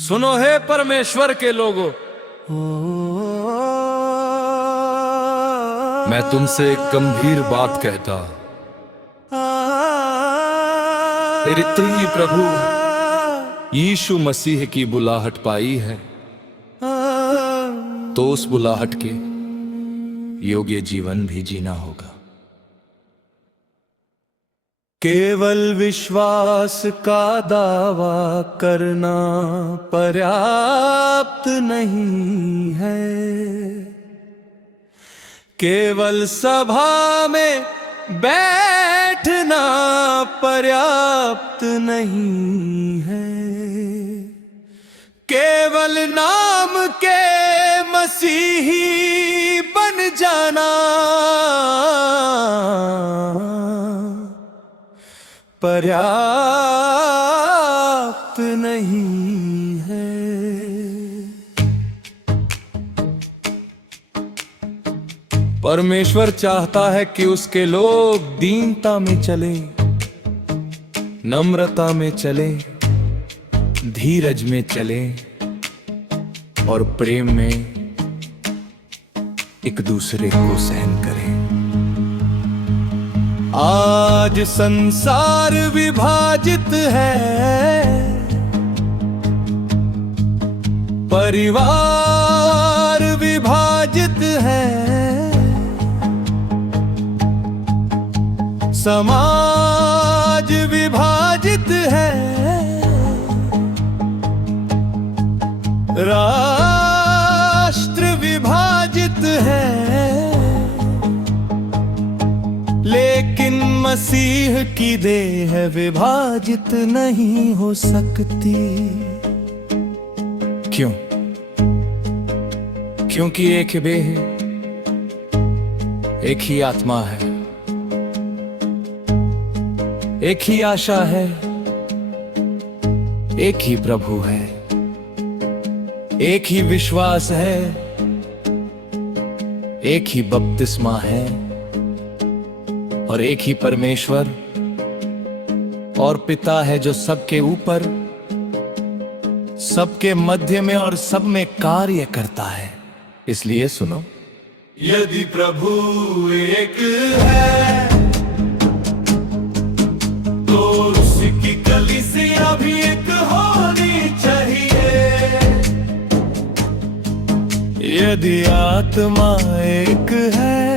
सुनो हे परमेश्वर के लोगों, मैं तुमसे एक गंभीर बात कहता। तेरे प्रिय प्रभु यीशु मसीह की बुलाहट पाई है, तो उस बुलाहट के योग्य जीवन भी जीना होगा। केवल विश्वास का दावा करना पर्याप्त नहीं है, केवल सभा में बैठना पर्याप्त नहीं है, केवल नाम के मसीही बन जाना पर्याप्त नहीं है। परमेश्वर चाहता है कि उसके लोग दीनता में चले, नम्रता में चले, धीरज में चले और प्रेम में एक दूसरे को सहन करें। आज संसार विभाजित है, परिवार विभाजित है, समाज विभाजित है, राष्ट्र विभाजित है, लेकिन मसीह की देह विभाजित नहीं हो सकती। क्यों? क्योंकि एक ही देह है, एक ही आत्मा है, एक ही आशा है, एक ही प्रभु है, एक ही विश्वास है, एक ही बपतिस्मा है और एक ही परमेश्वर और पिता है जो सबके ऊपर, सबके मध्य में और सब में कार्य करता है। इसलिए सुनो, यदि प्रभु एक है तो उसकी कलीसिया भी एक होनी चाहिए। यदि आत्मा एक है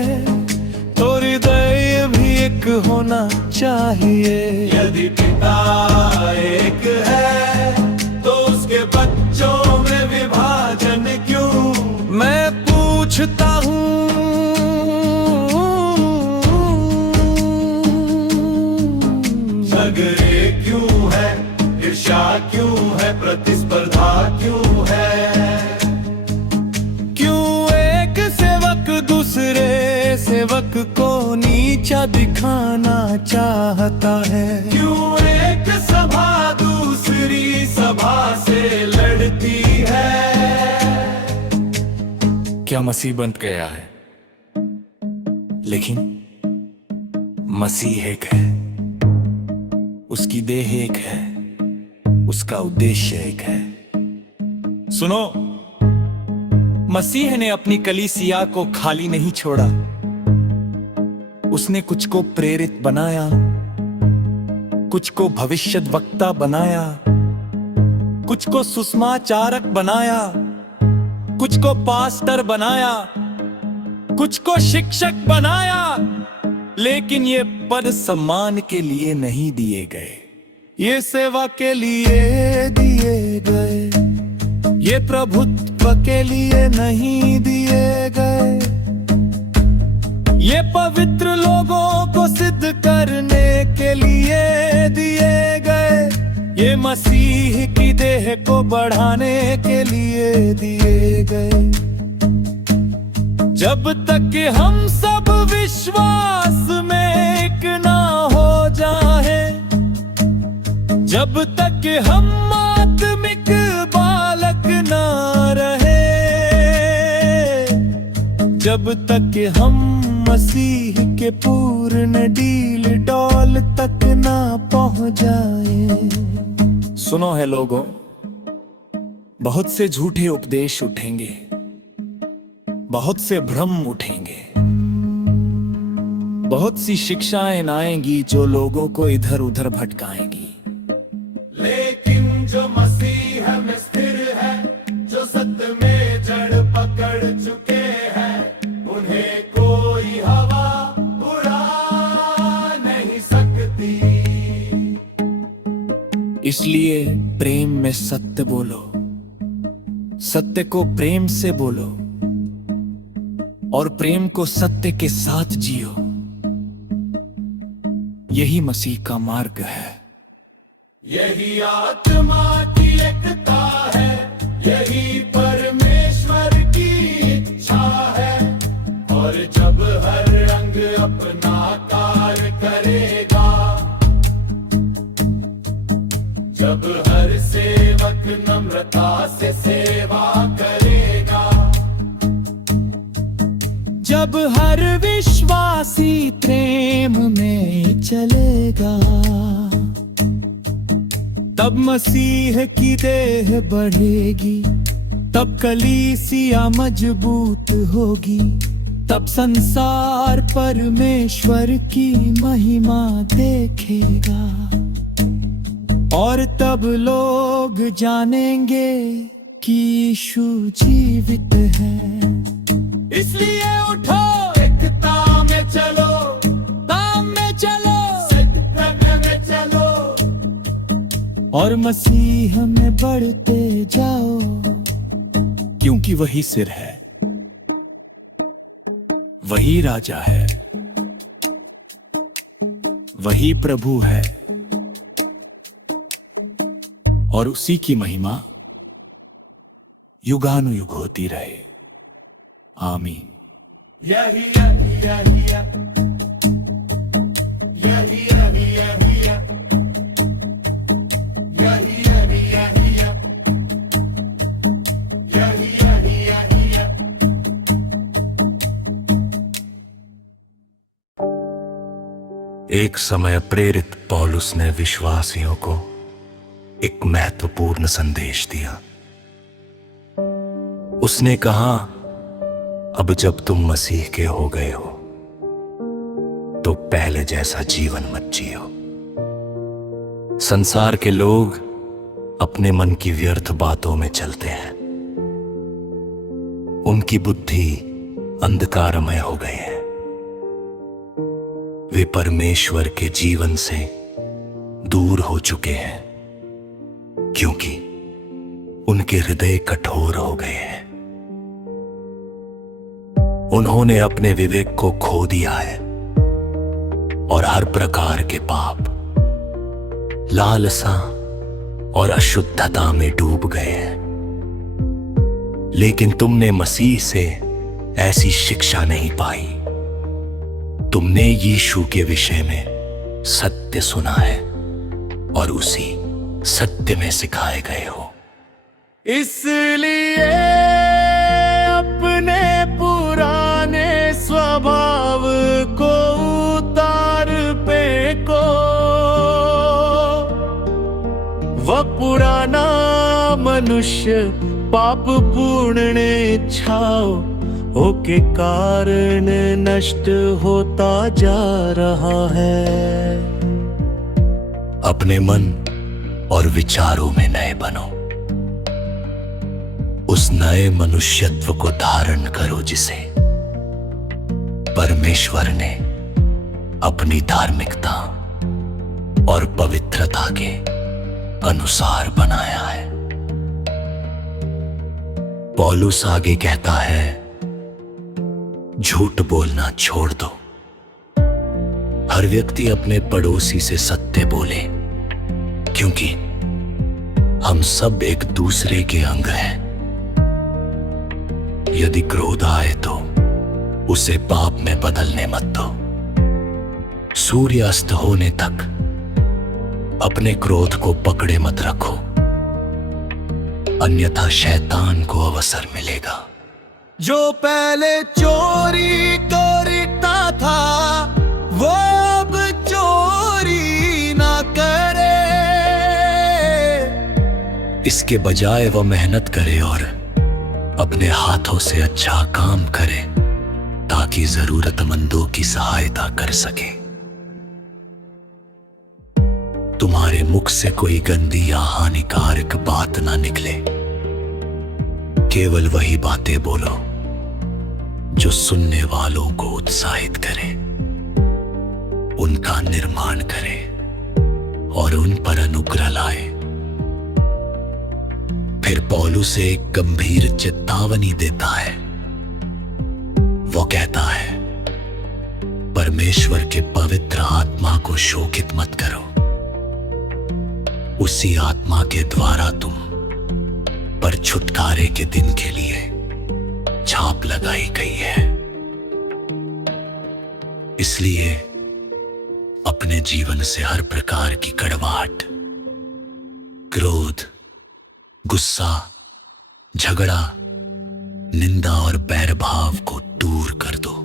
तो हृदय भी एक होना चाहिए। यदि पिता एक है तो उसके बच्चों में विभाजन क्यों? मैं पूछता हूँ, झगड़े क्यों है, ईर्ष्या क्यों है, प्रतिस्पर्धा क्यों है? क्यों एक सेवक दूसरे सेवक को नीचा दिखाना चाहता है? क्यों एक सभा दूसरी सभा से लड़ती है? क्या मसीह बंध गया है? लेकिन मसीह एक है, उसकी देह एक है, उसका उद्देश्य एक है। सुनो, मसीह ने अपनी कलीसिया को खाली नहीं छोड़ा। उसने कुछ को प्रेरित बनाया, कुछ को भविष्यद्वक्ता बनाया, कुछ को सुसमाचारक बनाया, कुछ को पास्टर बनाया, कुछ को शिक्षक बनाया। लेकिन ये पद सम्मान के लिए नहीं दिए गए, ये सेवा के लिए दिए गए, ये प्रभुत्व के लिए नहीं दिए गए, ये पवित्र लोगों को सिद्ध करने के लिए दिए गए, ये मसीह की देह को बढ़ाने के लिए दिए गए। जब तक हम सब विश्वास में एक ना हो जाए, जब तक हम आत्मिक जब तक हम मसीह के पूर्ण डील डॉल तक ना पहुंच जाए। सुनो है लोगों, बहुत से झूठे उपदेश उठेंगे, बहुत से भ्रम उठेंगे, बहुत सी शिक्षाएं आएंगी जो लोगों को इधर उधर भटकाएंगी। लेकिन जो मसीह में स्थिर है, जो सत्य में जड़ पकड़ चुके हैं, उन्हें कोई हवा उड़ा नहीं सकती। इसलिए प्रेम में सत्य बोलो, सत्य को प्रेम से बोलो और प्रेम को सत्य के साथ जियो। यही मसीह का मार्ग है, यही आत्मा की एकता है, यही परमेश्वर की इच्छा है। और जब हर रंग अपना कार्य करेगा, जब हर सेवक नम्रता से सेवा करेगा, जब हर विश्वासी प्रेम में चलेगा, तब मसीह की देह बढ़ेगी, तब कलीसिया मजबूत होगी, तब संसार परमेश्वर की महिमा देखेगा, और तब लोग जानेंगे कि यीशु जीवित है। इसलिए उठो, एकता में चलो, काम में चलो, सत्य में चलो, और मसीह में बढ़ते जाओ, क्योंकि वही सिर है, वही राजा है, वही प्रभु है, और उसी की महिमा युगानुयुग होती रहे। आमीन। यही यही यही यही यही एक समय प्रेरित पौलुस ने विश्वासियों को एक महत्वपूर्ण संदेश दिया। उसने कहा, अब जब तुम मसीह के हो गए हो तो पहले जैसा जीवन मत जियो। संसार के लोग अपने मन की व्यर्थ बातों में चलते हैं, उनकी बुद्धि अंधकारमय हो गई है, वे परमेश्वर के जीवन से दूर हो चुके हैं, क्योंकि उनके हृदय कठोर हो गए हैं। उन्होंने अपने विवेक को खो दिया है और हर प्रकार के पाप, लालसा और अशुद्धता में डूब गए हैं। लेकिन तुमने मसीह से ऐसी शिक्षा नहीं पाई। तुमने यीशु के विषय में सत्य सुना है और उसी सत्य में सिखाए गए हो। इसलिए अपने पुराने स्वभाव को उतार फेंको, वह पुराना मनुष्य पाप पूर्ण इच्छाओं के कारण नष्ट होता जा रहा है। अपने मन और विचारों में नए बनो, उस नए मनुष्यत्व को धारण करो जिसे परमेश्वर ने अपनी धार्मिकता और पवित्रता के अनुसार बनाया है। पौलुस आगे कहता है, झूठ बोलना छोड़ दो। हर व्यक्ति अपने पड़ोसी से सत्य बोले, क्योंकि हम सब एक दूसरे के अंग हैं। यदि क्रोध आए तो उसे पाप में बदलने मत दो। सूर्य अस्त होने तक अपने क्रोध को पकड़े मत रखो, अन्यथा शैतान को अवसर मिलेगा जो पहले चोरी करता था वो अब चोरी ना करे। इसके बजाय वो मेहनत करे और अपने हाथों से अच्छा काम करे ताकि जरूरतमंदों की सहायता कर सके। तुम्हारे मुख से कोई गंदी या हानिकारक बात ना निकले। केवल वही बातें बोलो जो सुनने वालों को उत्साहित करे, उनका निर्माण करे और उन पर अनुग्रह लाए। फिर पौलुस एक गंभीर चेतावनी देता है। वो कहता है, परमेश्वर के पवित्र आत्मा को शोकित मत करो। उसी आत्मा के द्वारा तुम पर छुटकारे के दिन के लिए छाप लगाई गई है। इसलिए अपने जीवन से हर प्रकार की कड़वाहट, क्रोध, गुस्सा, झगड़ा, निंदा और बैरभाव को दूर कर दो।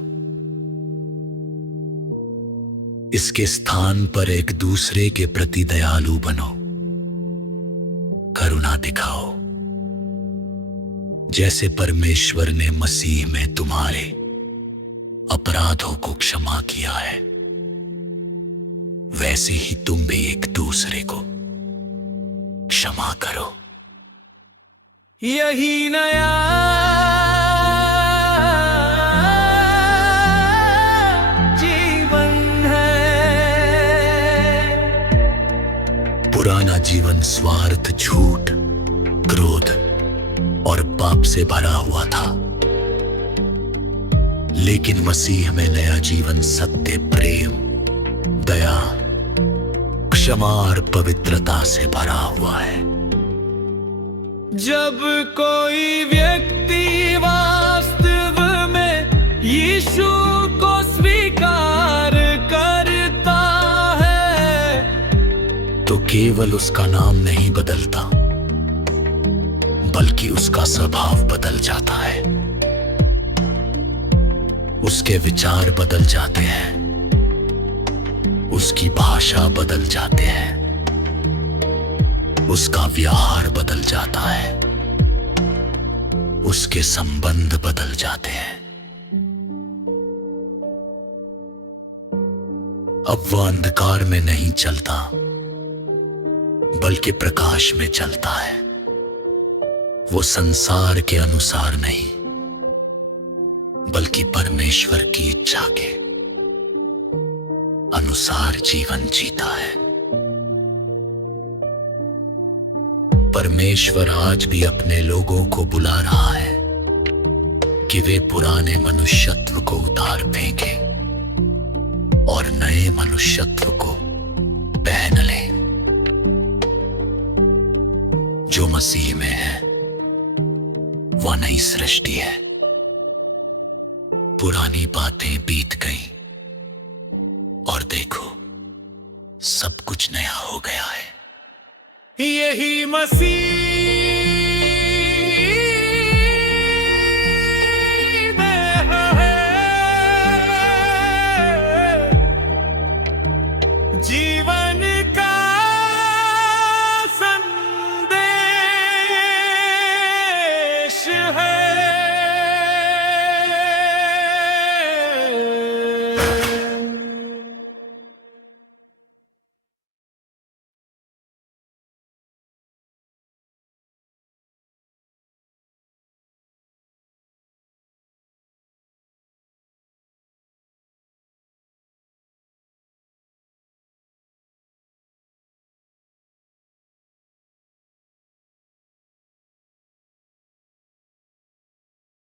इसके स्थान पर एक दूसरे के प्रति दयालु बनो, करुणा दिखाओ, जैसे परमेश्वर ने मसीह में तुम्हारे अपराधों को क्षमा किया है, वैसे ही तुम भी एक दूसरे को क्षमा करो। यही नया जीवन है। पुराना जीवन स्वार्थ, झूठ, क्रोध और पाप से भरा हुआ था, लेकिन मसीह में नया जीवन सत्य, प्रेम, दया, क्षमा और पवित्रता से भरा हुआ है। जब कोई व्यक्ति वास्तव में यीशु को स्वीकार करता है तो केवल उसका नाम नहीं बदलता, बल्कि उसका स्वभाव बदल जाता है। उसके विचार बदल जाते हैं, उसकी भाषा बदल जाते हैं, उसका व्यवहार बदल जाता है, उसके संबंध बदल जाते हैं। अब वह अंधकार में नहीं चलता, बल्कि प्रकाश में चलता है। वो संसार के अनुसार नहीं, बल्कि परमेश्वर की इच्छा के अनुसार जीवन जीता है। परमेश्वर आज भी अपने लोगों को बुला रहा है कि वे पुराने मनुष्यत्व को उतार फेंकें और नए मनुष्यत्व को पहन लें जो मसीह में है। वह नई सृष्टि है। पुरानी बातें बीत गईं और देखो सब कुछ नया हो गया है। यही मसीह